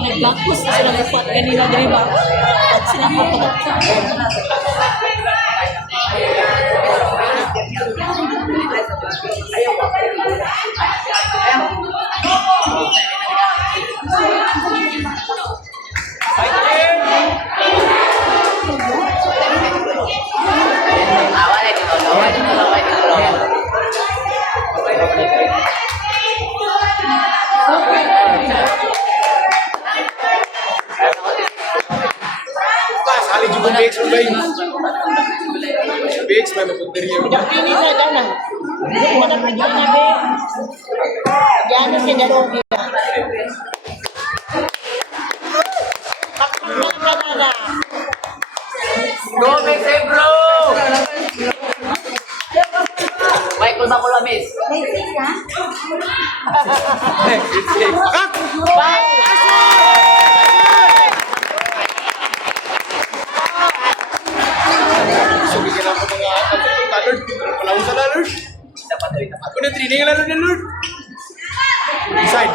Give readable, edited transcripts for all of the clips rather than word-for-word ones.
Nag-blackpost na sila nagpat kanina, di ba? At sila Awal Tidak ini na dana. Wala pa gyud na be. Yan si daro dia. Pakpak. Go, Miss bro! Michael Bakulamis. Bigyan ako mga Lord. Palawin sa Lord. Ako na training Lord na Lord. Inside.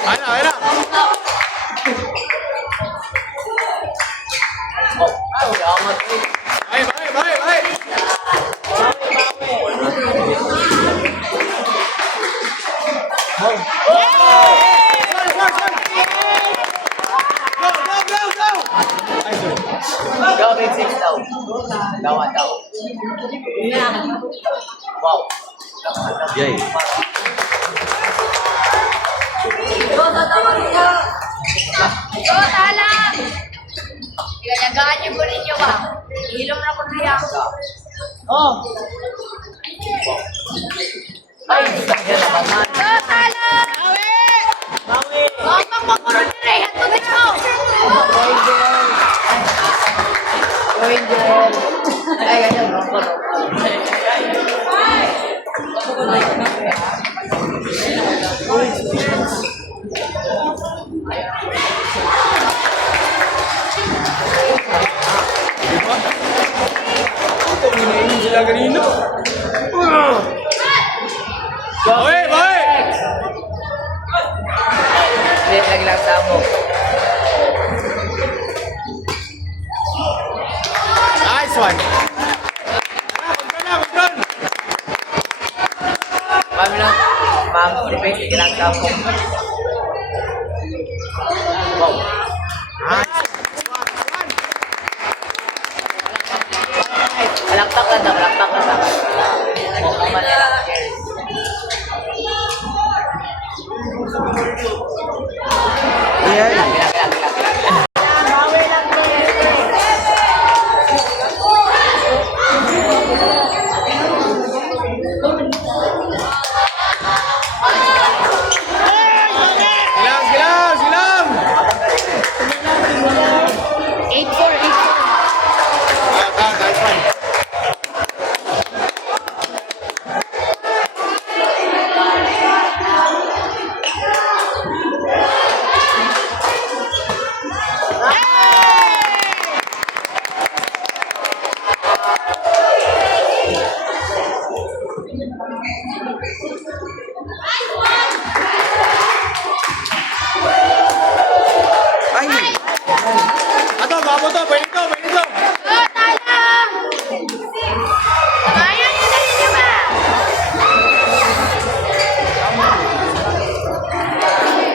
Ayun na, ayun na. Bye, bye, bye, bye. Go, Miss 6 daw. Dawan daw. Wow. Yay. Go, talang! Gagagaan niyo po ninyo ba? Hilom na ko niya. Oh. Ay, kaya naman na. Go, talang! Bawi. Mamang makulong niyo rin. Hato dito! Go, Angel. Ay, ganyan. Ito, minayin sila kanino. Bawi, bawi. Hindi, lagi lang sa mo. Nice one. Control na, control. Mami lang. Ma'am, lagi lang sa mo. Wow. Nice. Malakpak lang daw, malakpak lang daw. Oo, Manila. Ayan. Bawi lang to. Silang, silang, silang. 8-4. Nice one. Ay! Ato, babo to, pwede to, pwede to. Go, talang! Kamayan niyo na ninyo ba?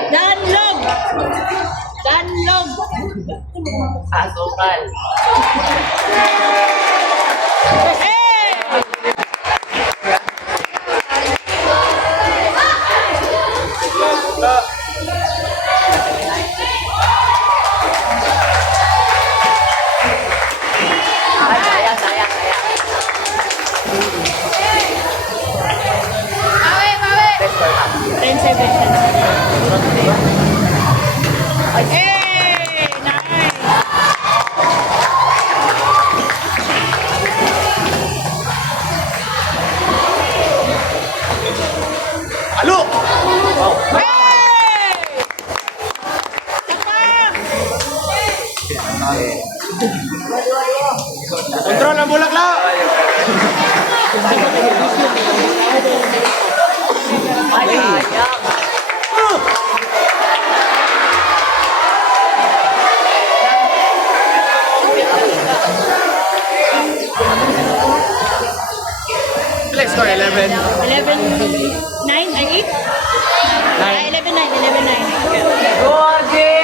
Danlog. Danlog. Asukal. Ay, sayang, sayang, sayang. Bawi, bawi! Best for half. 10-7. Ay, Hey! Nice. Alo! Hey! Control ang bulak lang! ay, sayang. Let's go, 11. 11-9 ay 8? Ay, 11-9. 11-9. Gogi!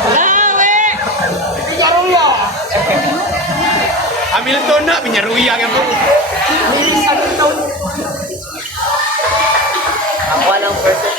Bawi! Hamilton na, pinyaruya ka po. Ang walang person.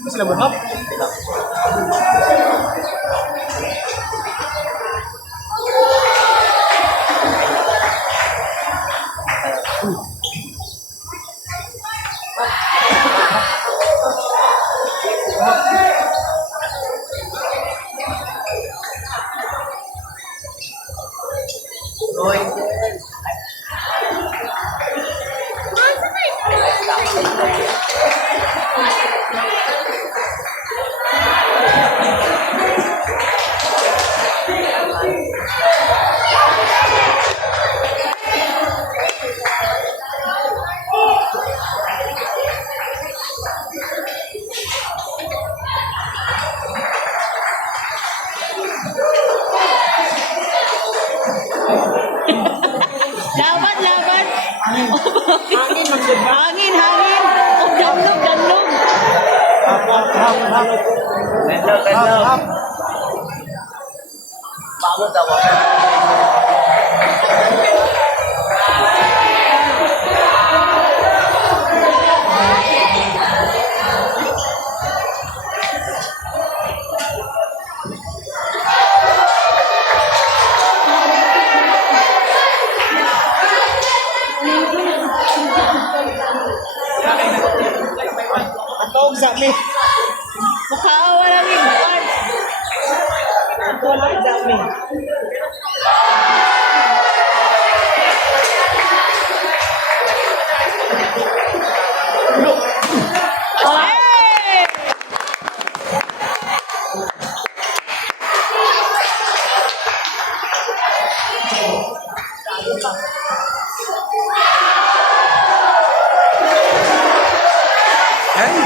Hindi ba sila mahap? Laban, laban. Hangin, hangin, hangin. Oh, damlog, damlog. Pagod ako. Atong sa mi. Makaawa lang yung buwan. Atong sa mi. Hey!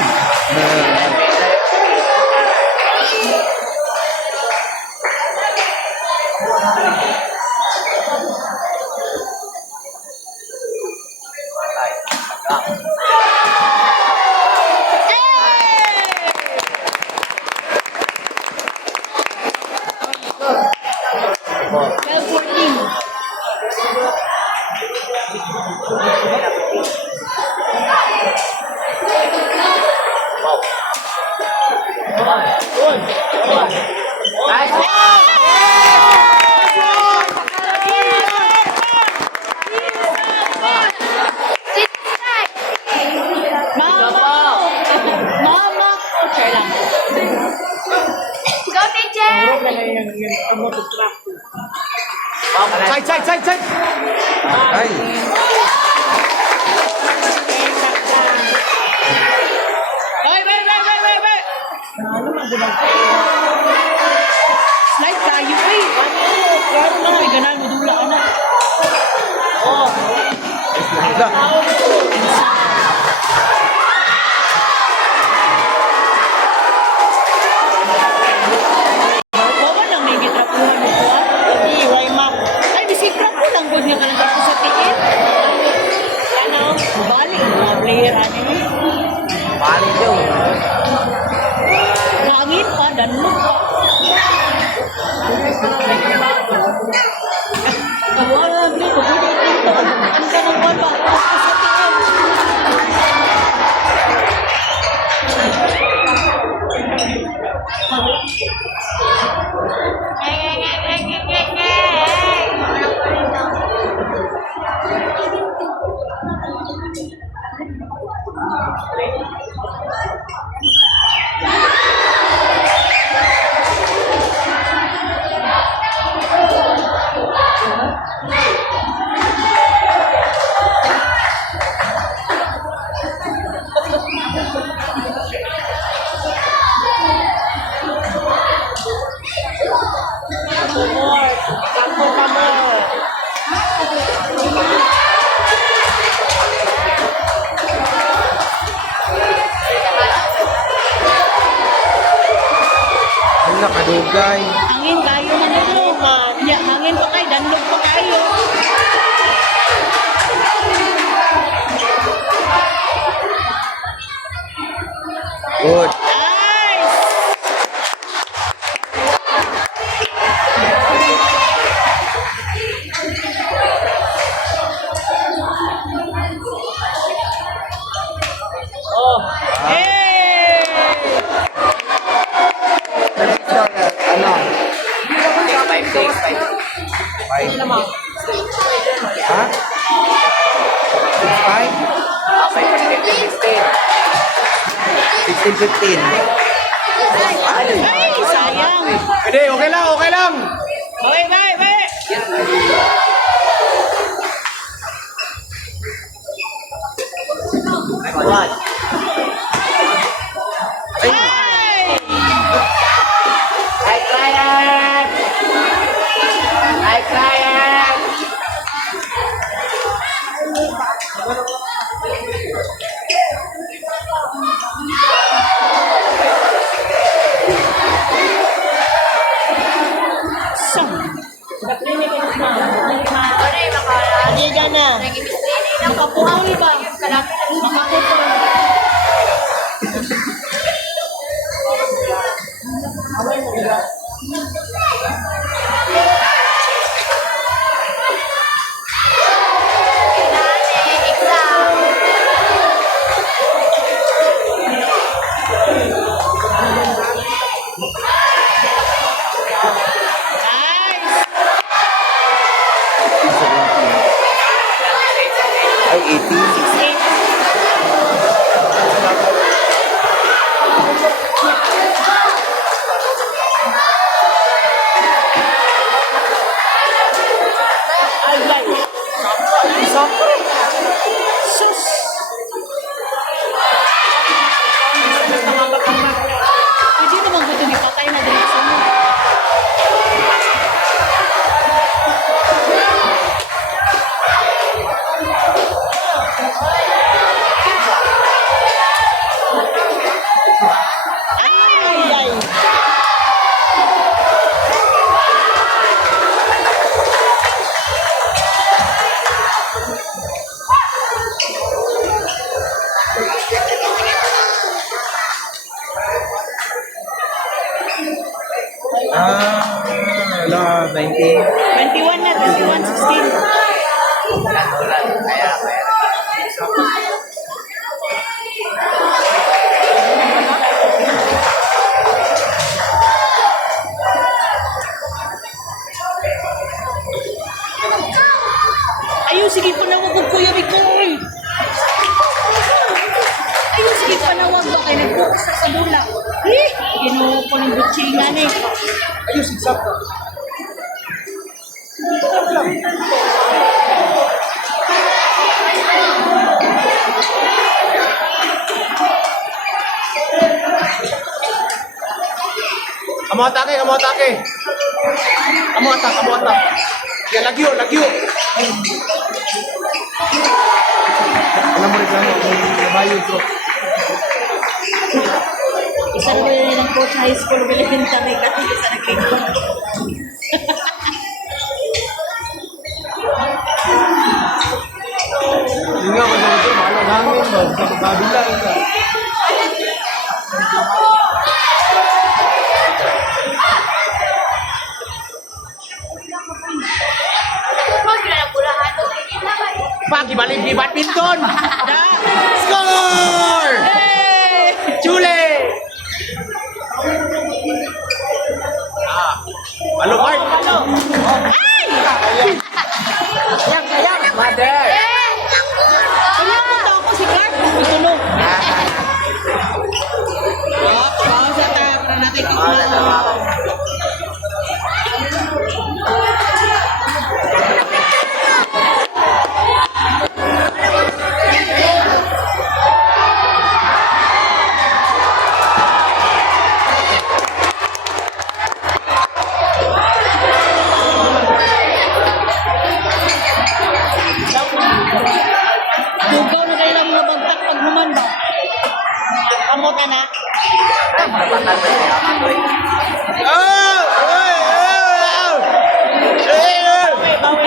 Mama! Share lang. Go, teacher! Side, side, side, side! Ay! Slide tayo eh. Claro na, may ganaan mo dula na. Oh. Da. Bawa lang may gitrapuhan mo ko ah. Iway map. Ay, bisikra ko lang good nga kalang tapos sa tiit. Ano? Balik mga player ano eh. Pali daw. Hangin pa, danlog pa. Wala dito, dito. Ang kanang buwan ba? Tapos sa tiit. Ang nakadugay. Hangin kayo na dito. Ya, hangin pa kayo, danlog pa kayo. Good. Nice! Oh. Hey! ha? Ha? 6'5"? Okay, 15, 16-15. 15. Ay, sayang. Pwede, okay lang, okay lang. Okay, bye, bye. What? Ay! Hi, client! Hi, client! Sam. Sorry, makala. Hindi ka na. Nag-imbis training na kapuhang ba? Kalapit na makakupang. Exam. Nice. Ay, 18. 6'8". Ay, ay. Sus. Pwede naman ko ito ipatay na dito sa mo. Ay, ay. Wala, 19. 21 na, 21, 16. Kaya. Ayun, sige, panawag ko Kuya Ricoy. Ayun, sige, panawag ba kayo? Nag-focus na sa dula. Eh, ginuho ko ng butsingan eh. Ayun, sigsap ka. Amo atake, amo atake. Amo atak, amo atak. Ya, lagyo, lagyo. Alam mo rin lang, nabayo ko. Isa na yun ng coach high school elementary kasi isa na grade 1. Yun nga, kasi ito, mahal namin ba? Sa kabila, ito. Huwag na lang pulahan. Pak, ibalik ni badminton! Da! Score! Hey! Chule! Halo, Bart! Ay! Sayang, mother! Kaya punta ako si Clark. Tutulog. Pausa ta. Para natin kumain. Tugaw na kayo lang mga bagtak pag human ba? Kamot na na. Oh! Bawi.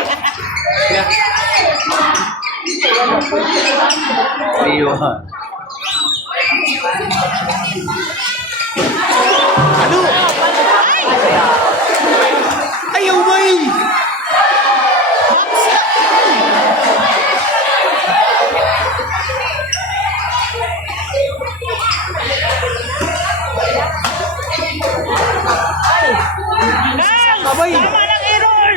Ano? Ayaw mo eh! Tama ng error!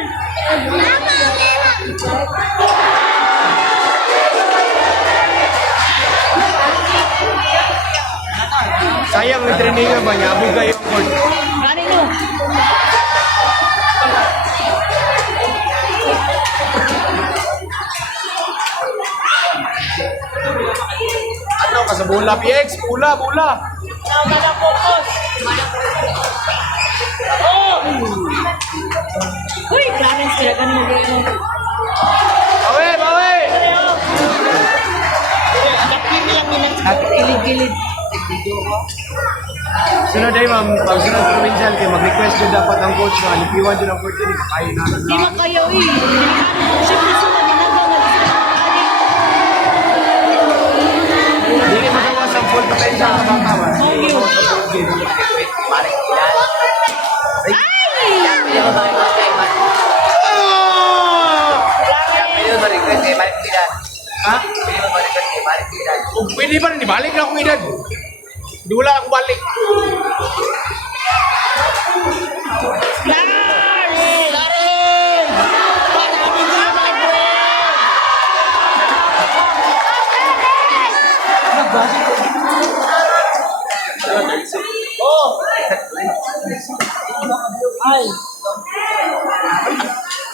Sayang may training ba niya, abog kayo ang court. Gani no. Ano ka sa bola, PX? Bola, bola. Tama na focus. Oh! Uy, Clarence, kaya ganun mo ganun. Bawi, bawi! Nakin lang yun ang gilid-gilid. Sunod ay ma'am, pag sunod provincial kayo, mag-request nyo dapat ang coach na alipiwan nyo ng court yun, kakain na Di makayaw eh. Siyempre sila ginagawa na Hindi magawa sa full potential sa bata man. Balik sila. Pili mo ba request kay Balik? Pili mo ba request kay Balik sila? Ha? Pili mo ba request kay Balik sila? Kung pwede pa rin, ibalik na akong edad. Hindi wala akong balik.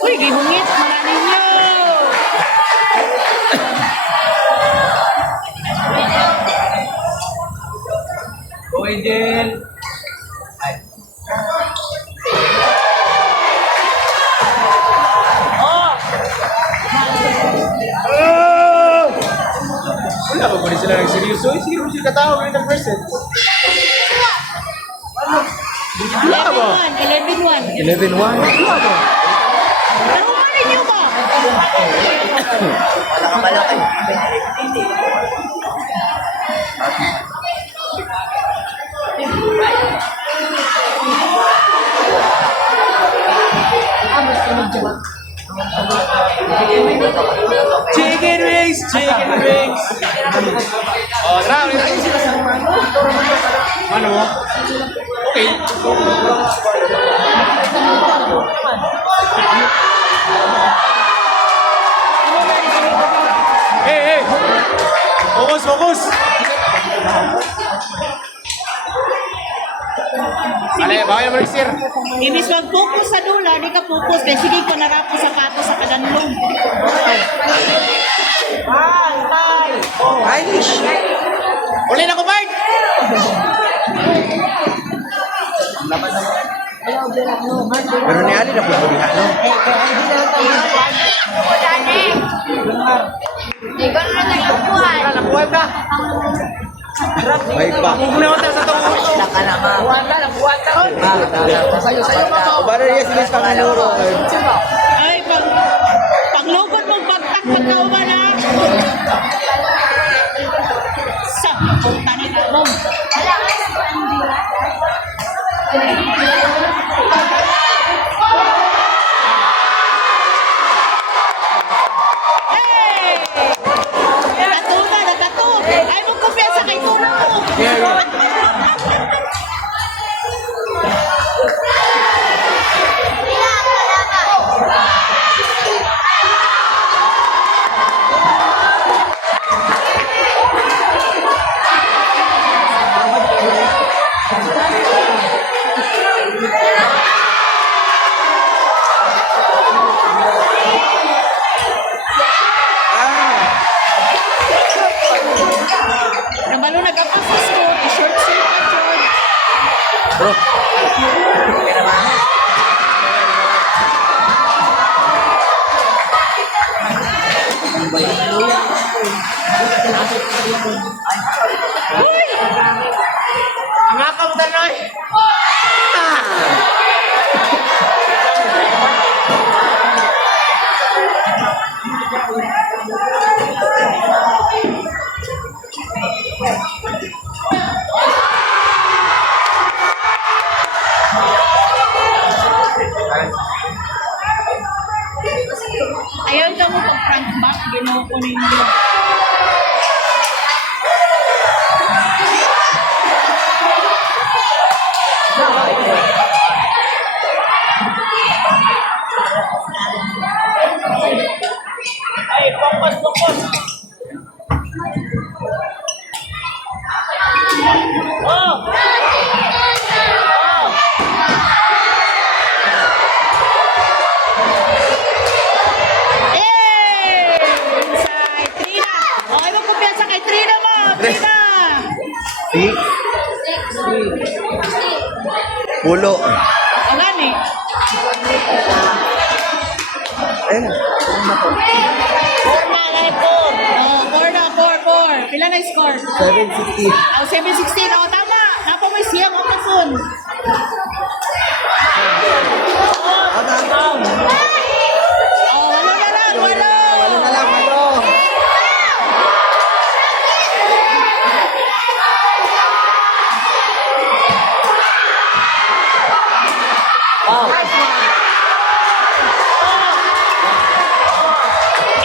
Uy, gihungit. Mga ninyo. Go Angel! Wala ba pa rin sila nagseryoso? Eh, sige mo sila katawag rin ng person. Wala ba? 11-1. 11-1? Wala ba? Ano ba ninyo ba? Wala ka malaki. Chicken wings! Chicken wings! Oh, tara, ulit tayo sila sa ano mo? Okay. Hey, hey! Focus, focus! Ale, bakit mo sir? Ibig mag-focus sa dula, di ka focus. Kaya sige ko narapo sa kato sa kadanlong. Uli na ko, Bart! Pero ni Ali na po bulihan, no? Ikaw na naglapuan. Nakuha ka! Baik pa. Muna ko sa itong Sila ka naman. Para niya sila sa kanuro. Ay, panglugod mong pagtak pagkauban ha. Sa, punta ni Kabong. Hey! Nakatuna, nakatuna. Ay, mo kumpiyansa kay Turo. Nabalo nagkapasas ko, short circuit yun. Bro. Uy! Ang akam tanay. Ayaw ka mo pag-front back, ginawa ko ninyo. Pulo. Ano ni? Ayun. Four na, four. Oh, four. Pila na score? 760. Oh, 716. Oh, tama. Napa may siyang upasun. Oh, walo na lang, walo. Walo na lang, walo.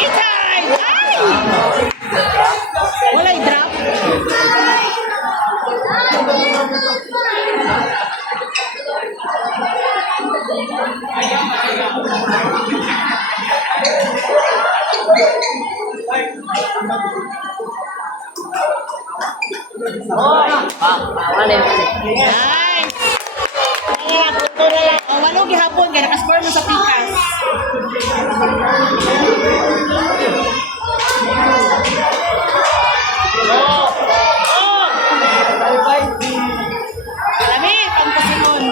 Itay! Ay! Walay drop. Ano yun? Nice! Ayan, punto na lang. Oh, walo gihapon. Kaya nakascore mo sa pikas. Lami, pangkasingon.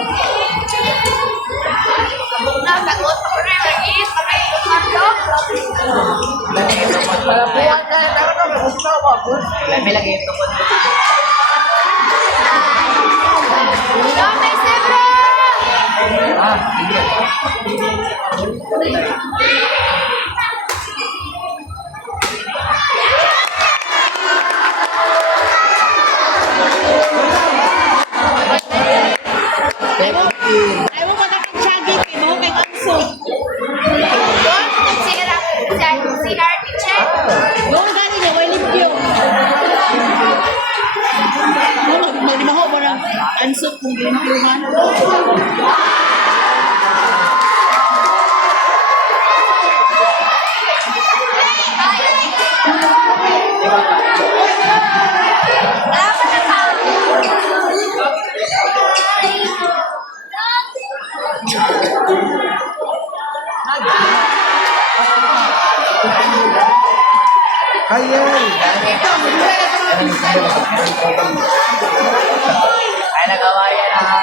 Natagot ako na yung lagi. Sabay ko manto. Buwan ka na tayo. Gusto ko po. May lagay ito po. Dami, Sebro! Ayaw mo magkakagsagi. Kaya mo kay Kanso. Si Harvey Chen. Yung gani niya, may limpyo. Magdimaho mo ng ansot kung limpyohan. Ayan. Ay, nagawa yan ha.